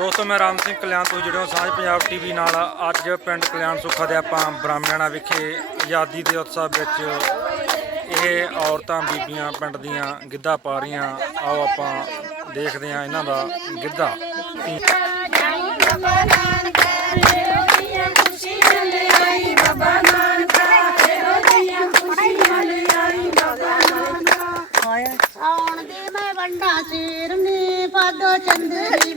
ਦੋਸਤੋ, ਮੈਂ ਰਾਮ ਸਿੰਘ ਕਲਿਆਣ ਤੋਂ ਜੁੜਿਆ ਸਾਂਝ ਪੰਜਾਬ ਟੀਵੀ ਨਾਲ। ਅੱਜ ਪਿੰਡ ਕਲਿਆਣ ਸੁੱਖਾ ਦੇ ਆਪਾਂ ਬ੍ਰਾਹਮਣਾਣਾ ਵਿਖੇ ਆਜ਼ਾਦੀ ਦੇ ਉਤਸਵ ਵਿੱਚ ਇਹ ਔਰਤਾਂ, ਬੀਬੀਆਂ ਪਿੰਡ ਦੀਆਂ ਗਿੱਧਾ ਪਾ ਰਹੀਆਂ। ਆਓ ਆਪਾਂ ਦੇਖਦੇ ਹਾਂ ਇਹਨਾਂ ਦਾ ਗਿੱਧਾ। ਆਉਣ ਦੇ ਮੈਂ ਵੰਡਾ ਸਿਰ ਨੇ, ਪਾਦੋ ਚੰਦਰੀ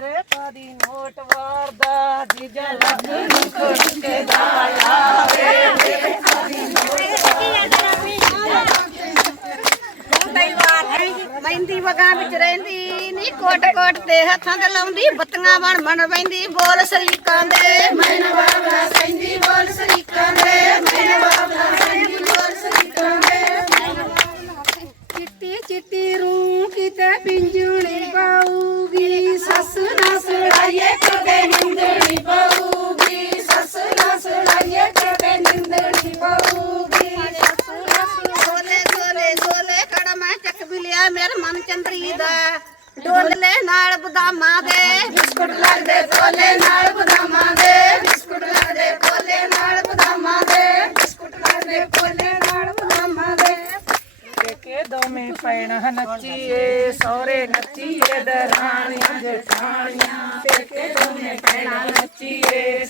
ਮੇਰੇ ਪਾਦੀ ਨੋਟ ਵਾਰਦਾ ਜੀਜਾ ਲੱਗ ਨੂੰ ਖੁਸ਼ ਕੇ ਦਾਲਾ ਮਹਿੰਦੀ ਵਗਾ ਵਿੱਚ ਰਹਿੰਦੀ ਨੀ ਕੋਟ ਕੋਟ ਤੇ ਹੱਥਾਂ ਤੇ ਲਾਉਂਦੀ ਬੱਤੀਆਂ ਬਣ ਬਣ ਪੈਂਦੀ ਬੋਲ ਸਰੀਕਾਂ ਦੇ। ਮੈਨ ਬਾਬਾ ਸੈਂਦੀ ਬੋਲ ਸਰੀਕਾਂ ਦੇ। ਮੈਨ ਬਾਬਾ ਸੈਂਦੀ ਬੋਲ ਸਰੀਕਾਂ ਡੋਲੇ ਨਾਲ ਬਦਾਮਾਂ ਦੇ ਬਿਸਕੁਟ ਲੱਗਦੇ ਕੋਲੇ ਨਾਲ ਬਦਾਮਾਂ ਦੇ ਬਿਸਕੁਟ ਲੱਗਦੇ ਕੋਲੇ ਨਾਲ ਬਦਾਮਾਂ ਦੇ ਬਿਸਕੁਟ ਲੱਗਦੇ ਕੋਲੇ ਨਾਲ ਬਦਾਮਾਂ ਦੇ ਕੇ ਦੋਵੇਂ ਪੈਣ ਨੱਚੀਏ ਸੋਰੇ ਨੱਚੀਏ ਦਰਾਣੀਆਂ ਜਠਾਣੀਆਂ ਕੇ ਦੋਵੇਂ ਪੈਣ ਨੱਚੀਏ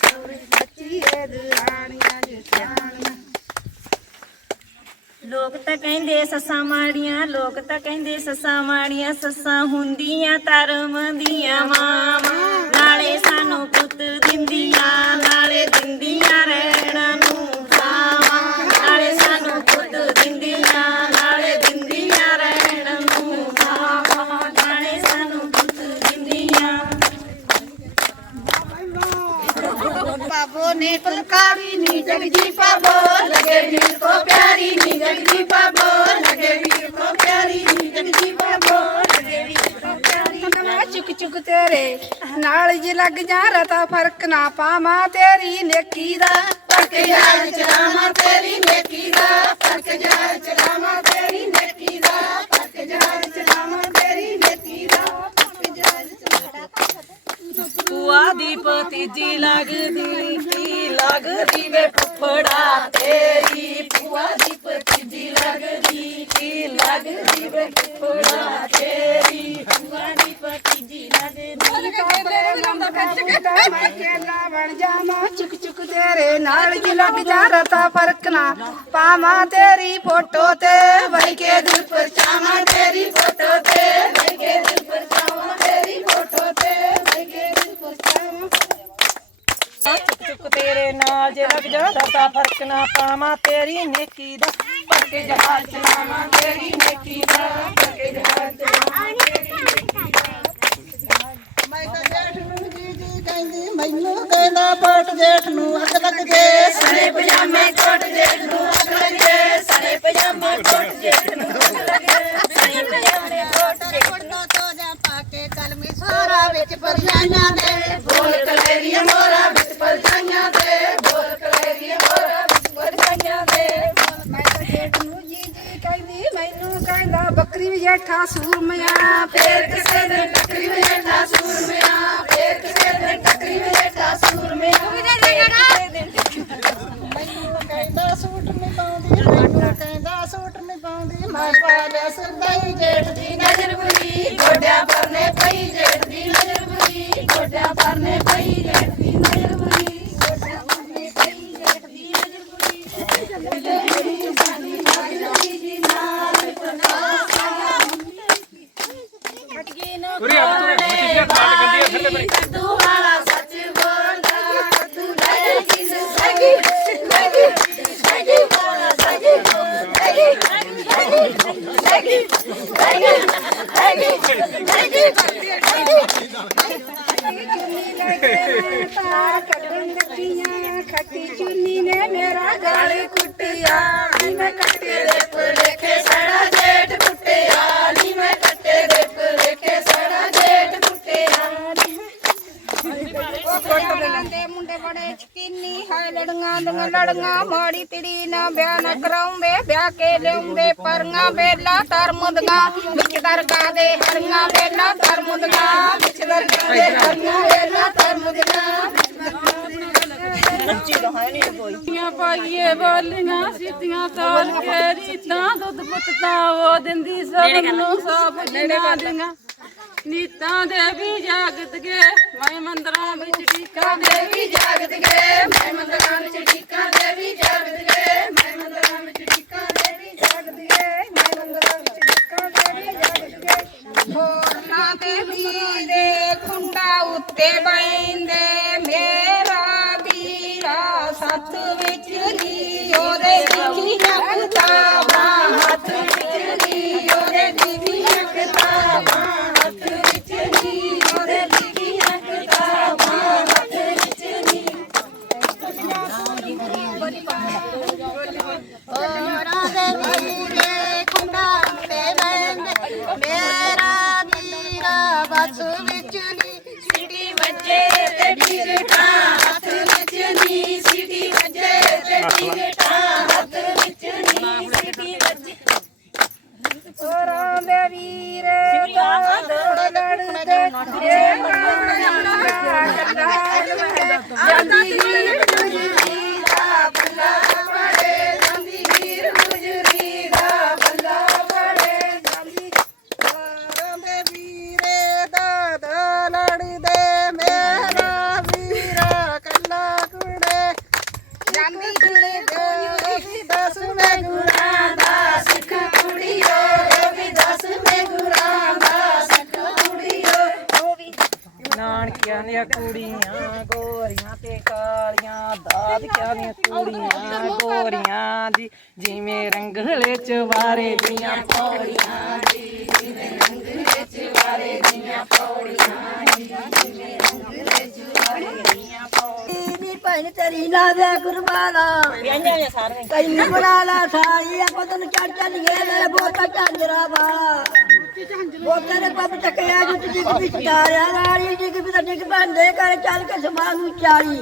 ਬੱਚੀਏ ਦੁਰਾਣੀਆਂ ਜਠਾਣੀਆਂ ਲੋਕ ਤਾਂ ਕਹਿੰਦੇ ਸੱਸਾਂ ਮਾੜੀਆਂ, ਲੋਕ ਤਾਂ ਕਹਿੰਦੇ ਸੱਸਾਂ ਮਾੜੀਆਂ, ਸੱਸਾਂ ਹੁੰਦੀਆਂ ਧਰਮ ਦੀਆਂ ਮਾਵਾਂ। ਨਾਲੇ ਸਾਨੂੰ ਪੁੱਤ ਦਿੰਦੀਆਂ, ਨਾਲੇ ਦਿੰਦੀਆਂ ਰਹਿਣ। ਨੇ ਫੁਲਕਾਰੀ ਨੀ ਜਗਜੀ ਪਾਬੋ ਲਗੇ ਵੀਰ ਕੋ ਪਿਆਰੀ ਨੀ ਜਗਜੀ ਪਾਬੋ ਲਗੇ ਵੀਰ ਕੋ ਪਿਆਰੀ ਨੀ ਜਗਜੀ ਪਾਬੋ ਲਗੇ ਵੀਰ ਕੋ ਪਿਆਰੀ ਮੈਂ ਚੁੱਕ ਚੁੱਕ ਤੇਰੇ ਨਾਲ ਜੀ ਲੱਗ ਜਾ ਰਤਾ ਫ਼ਰਕ ਨਾ ਪਾਵਾਂ ਤੇਰੀ ਨੇਕੀ ਦਾ। ਫ਼ਰਕ ਯਾਰ ਚਲਾਵਾਂ ਤੇਰੀ ਨੇਕੀ ਦਾ। ਫ਼ਰਕ ਯਾਰ ਚਲਾਵਾਂ ਭੂਆ ਦੀ ਭਤੀਜੀ ਲੱਗਦੀ ਕੀ ਲੱਗਦੀ ਵੇ ਫੁੱਫੜਾ ਤੇਰੀ ਭੂਆ ਦੀ ਭਤੀਜੀ ਲੱਗਦੀ ਕੀ ਲੱਗਦੀ ਵੇ ਫੁੱਫੜਾ ਤੇਰੀ ਭੂਆ ਦੀ ਭਤੀਜੀ ਲੱਗਦੀ ਮੈਂ ਕੇਲਾ ਬਣ ਜਾਵਾਂ ਚੁੱਕ ਚੁੱਕ ਤੇਰੇ ਨਾਲ ਜੀ ਲੱਗ ਜਾ ਰਤਾ ਫ਼ਰਕ ਨਾ ਪਾਵਾਂ ਤੇਰੀ ਫੋਟੋ ਤੇ ਵਈ ਕੇ ਦਿਲ ਪਰਚਾਵਾਂ ਚੁੱਕ ਚੁੱਕ ਤੇਰੇ ਨਾਲ ਜੇ ਲੱਗ ਜਾਂਦਾ ਤਾਂ ਫ਼ਰਕ ਨਾ ਪਾਵਾਂ ਤੇਰੀ ਨੇਕੀ ਦਾ। ਫ਼ਰਕ ਕੇ ਜਹਾਜ਼ ਚਲਾਵਾਂ ਤੇਰੀ ਨੇਕੀ ਦਾ। ਕਰਕੇ ਜਹਾਜ਼ ਮੈਂ ਤਾਂ ਜੇਠ ਨੂੰ ਜੀ ਜੀ ਕਹਿੰਦੀ ਮੈਨੂੰ ਕਹਿੰਦਾ ਪਟ ਜੇਠ ਨੂੰ ਅੱਗ ਲੱਗ ਜੇ। ਸਣੇ ਪਜਾਮੇ ਕੋਟ ਜੇਠ ਨੂੰ ਅੱਗ ਲੱਗੇ ਸਣੇ ਪਜਾਮੇ ਕੋਟ ਜੇਠ ਨੂੰ ਅੱਗ ਲੱਗੇ ਸਣੇ ਪਜਾਮੇ ਕੋਟ ਕੁੜਤਾ ਤੋਂ ਜਾ ਪਾ ਕੇ ਕਲਮੀ ਸਾਰਾ ਵਿੱਚ ਪਰਜਾਈਆਂ ਦੇ ਬੋਲ ਕਲੇਰੀਆਂ ਮੋਰਾ ਕਹਿੰਦਾ ਬੱਕਰੀ ਵੀ ਜੇਠਾ ਸੂਰਮਿਆ ਫੇਰ ਕਿਸੇ ਦਿਨ ਟੱਕਰੀ ਵੇਠਾ ਸੂਰਮਿਆ ਫੇਰ ਕਿਸੇ ਦਿਨ ਟੱਕਰੀ ਵੇਠਾ ਸੂਰਮਿਆ। ਮੈਨੂੰ ਕਹਿੰਦਾ ਸੂਟ ਨਹੀਂ ਪਾਉਂਦੀ ਮੈਨੂੰ ਕਹਿੰਦਾ ਸੂਟ ਨਹੀਂ ਪਾਉਂਦੀ। ਮੈਂ ਪਾ ਲਿਆ ਸਰਦਾਈ ਜੇਠ ਦੀ ਨਜ਼ਰ ਬੁਰੀ ਗੋਡਿਆਂ ਪਰਨੇ ਪਈ ਜੇਠ ਦੀ ਨਜ਼ਰ ਬੁਰੀ ਗੋਡਿਆਂ ਪਰਨੇ ਪਈ ਜੇਠ ਖੱਟੀ ਚੁੰਨੀ ਨੇ ਮੇਰਾ ਗਾਲ ਕੁੱਟਿਆ। ਮੈਂ ਕੱਟੇ ਦੇ ਭੁਲੇਖੇ ਸੜਾ ਦੇ ਮੁੰਡੇ ਬੜੇ ਸ਼ਕੀਨੀ ਹੈ ਲੜੀਆਂ ਦੀਆਂ ਲੜੀਆਂ। ਮਾੜੀ ਤਿੜੀ ਨਾ ਵਿਆਹ ਨਾ ਕਰਾਉਂਦੇ ਵਿਆਹ ਕੇ ਲਿਆਉਂਦੇ ਪਰੀਆਂ ਬੇਲਾ ਤਰਮੁੰਦੀਆਂ ਵਿੱਚ ਦਰਗਾਹ ਦੇ ਹਰੀਆਂ ਬੇਲਾ ਤਰਮੁੰਦੀਆਂ ਵਿੱਚ ਦਰਗਾਹ ਦੇ ਹਰੀਆਂ ਬੇਲਾ ਤਰਮੁੰਦੀਆਂ ਦੀਆਂ ਪਾਈਏ ਬੋਲੀਆਂ ਸਿੱਧੀਆਂ ਤੋਲ ਕੇ ਰੀਤਾਂ ਦੁੱਧ ਪੁੱਤ ਤਾਂ ਉਹ ਦਿੰਦੀ ਸਭ ਨੂੰ ਸਭ ਦੀਆਂ ਦੀਆਂ ਨੀਤਾਂ ਦੇਵੀ ਜਾਗਤ ਗਏ, ਮੈਂ ਮੰਦਰਾਂ ਵਿੱਚ ਟੀਕਾ ਦੇਵੀ ਜਾਗਤ ਗਏ। ਮੈਂ ਮੰਦਰਾਂ ਵਿੱਚ ਟਿੱਕਾਂ ਦੇ ਜਾਗਤ ਗਏ, ਮੈਂ ਮੰਦਰਾਂ ਵਿੱਚ ਟਿੱਕਾਂ ਦੇਵੀ ਜਾਗਤ ਗਏ। ਮੈਂ ਮੰਦਰਾਂ ਵਿੱਚ ਡਿੱਕਾਂ ਦੇ ਵੀ ਜਾਗਦ ਗਏ। ਹੋਰਨਾਂ ਦੇ ਖੁੰਡਾ ਉੱਤੇ ਬੈਂਦੇ ਮੇਰਾ ਵੀਰਾ ਸੱਤ ਨਾਨਕਿਆਂ ਦੀਆਂ ਕੁੜੀਆਂ ਗੋਰੀਆਂ ਤੇ ਕਾਲੀਆਂ ਦਾਦਕਿਆਂ ਦੀਆਂ ਕੁੜੀਆਂ ਗੋਰੀਆਂ ਜੀ ਜਿਵੇਂ ਰੰਗਲੇ ਚਵਾਰੇ ਦੀਆਂ ਪੌੜੀਆਂ ਨੀ ਭੈਣ ਤੇਰੀ ਨਾ ਦੇ ਕੁਰਬਾਨਾ ਤੈਨੂੰ ਬਣਾ ਲਾ ਸਾਰੀ ਆਪਾਂ ਤੈਨੂੰ ਚੜ ਚੱਲ ਗਏ ਮੇਰੇ ਬੋਤਾ ਝਾਂਜਰਾ ਵਾਲਾ ਬੋਤੇ ਦੇ ਪੱਪ ਚੱਕਿਆ ਜੁੱਤ ਜੀ ਵਿੱਚ ਵਾਲੀ ਵੀ ਬੰਦੇ ਕਰ ਚੱਲ ਕੇ ਸਮਾਨ ਨੂੰ ਚਾਲੀ।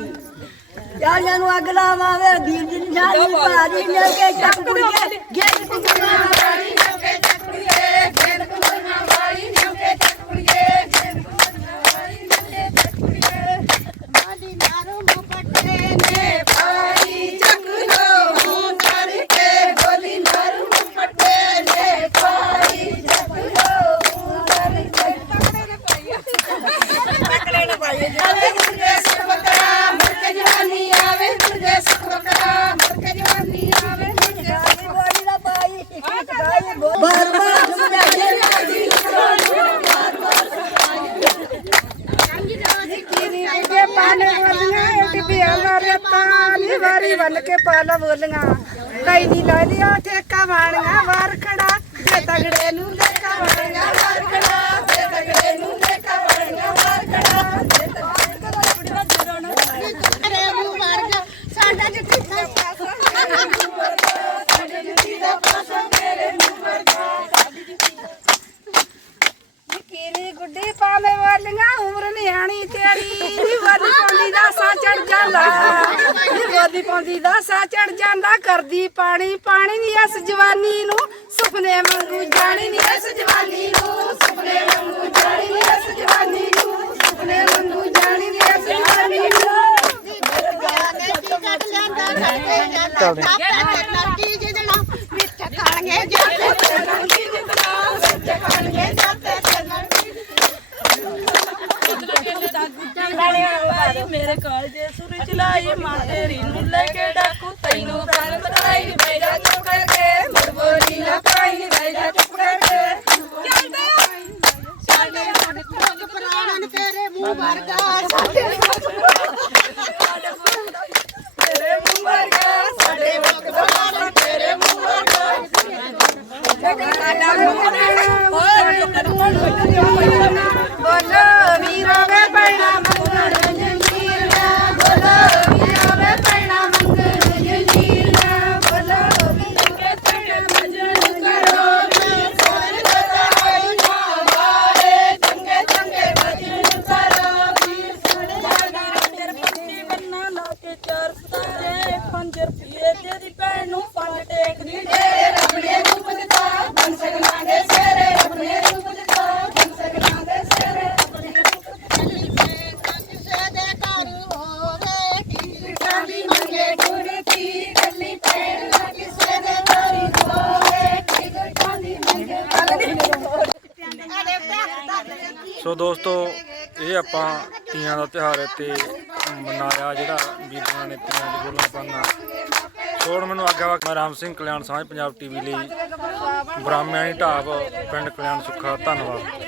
ਨੂੰ ਅੱਗ ਲਾਵਾਂਗੇ ਵੀਰ ਦੀ ਨਿਸ਼ਾਨੀ ਭਾਜੀ ਲੈ ਕੇ ਚੱਕ ਕੁੜੀਏ ਗੇਟ ਵਾਰੀ ਵੱਲ ਕੇ ਪਾਲਾ ਬੋਲੀਆਂ। ਕਈ ਦੀ ਲੋਦੀਆਂ ਠੇਕਾ ਬਾਣੀਆਂ ਵਾਰ ਖੜਾ। ਜੇ ਤਗੜੇ ਨੂੰ ਦੇਖਾ ਬਾਣੀਆਂ ਵਾਰ ਖੜਾ। ਜਾਂਦਾ ਨੀ ਵਾਲੀ ਪਾਉਂਦੀ ਦਾ ਸਾਹ ਚੜ ਜਾਂਦਾ ਕਰਦੀ ਪਾਣੀ। ਪਾਣੀ ਨੀ ਇਸ ਜਵਾਨੀ ਨੂੰ ਸੁਪਨੇ ਵਾਂਗੂ ਜਾਣੀ ਨੀ ਇਸ ਜਵਾਨੀ ਨੂੰ ਸੁਪਨੇ ਵਾਂਗੂ ਜਾਣੀ ਨੀ ਇਸ ਜਵਾਨੀ ਨੂੰ ਸੁਪਨੇ ਵਾਂਗੂ ਜਾਣੀ ਨੀ ਇਸ ਜਵਾਨੀ ਨੂੰ। ਮੇਰੇ ਕਾਲਜੇ ਸੁਰ ਚਲਾਈ, ਮਾਂ ਤੇਰੀ ਨੂੰ ਲੈ ਕੇ ਡਾਕੂ, ਤੈਨੂੰ ਗੱਲ ਬਤਾਈ, ਮੇਰਾ ਚੁੱਕ ਕੇ ਮੁੜ ਤੀਆਂ ਦਾ ਤਿਉਹਾਰ ਤੇ ਮਨਾਇਆ, ਜਿਹੜਾ ਬੀਬੀਆਂ ਨੇ ਤੀਆਂ ਦੇ ਬੋਲਾਂ ਪਾਣਾ ਸੋ ਮੈਨੂੰ ਆਗਿਆ ਵਾ ਰਾਮ ਸਿੰਘ ਕਲਿਆਣ ਸਾਂਝ, ਪੰਜਾਬ ਟੀਵੀ ਲਈ ਬ੍ਰਾਹਮਿਆਂ ਢਾਬ, ਪਿੰਡ ਕਲਿਆਣ ਸੁੱਖਾ, ਧੰਨਵਾਦ।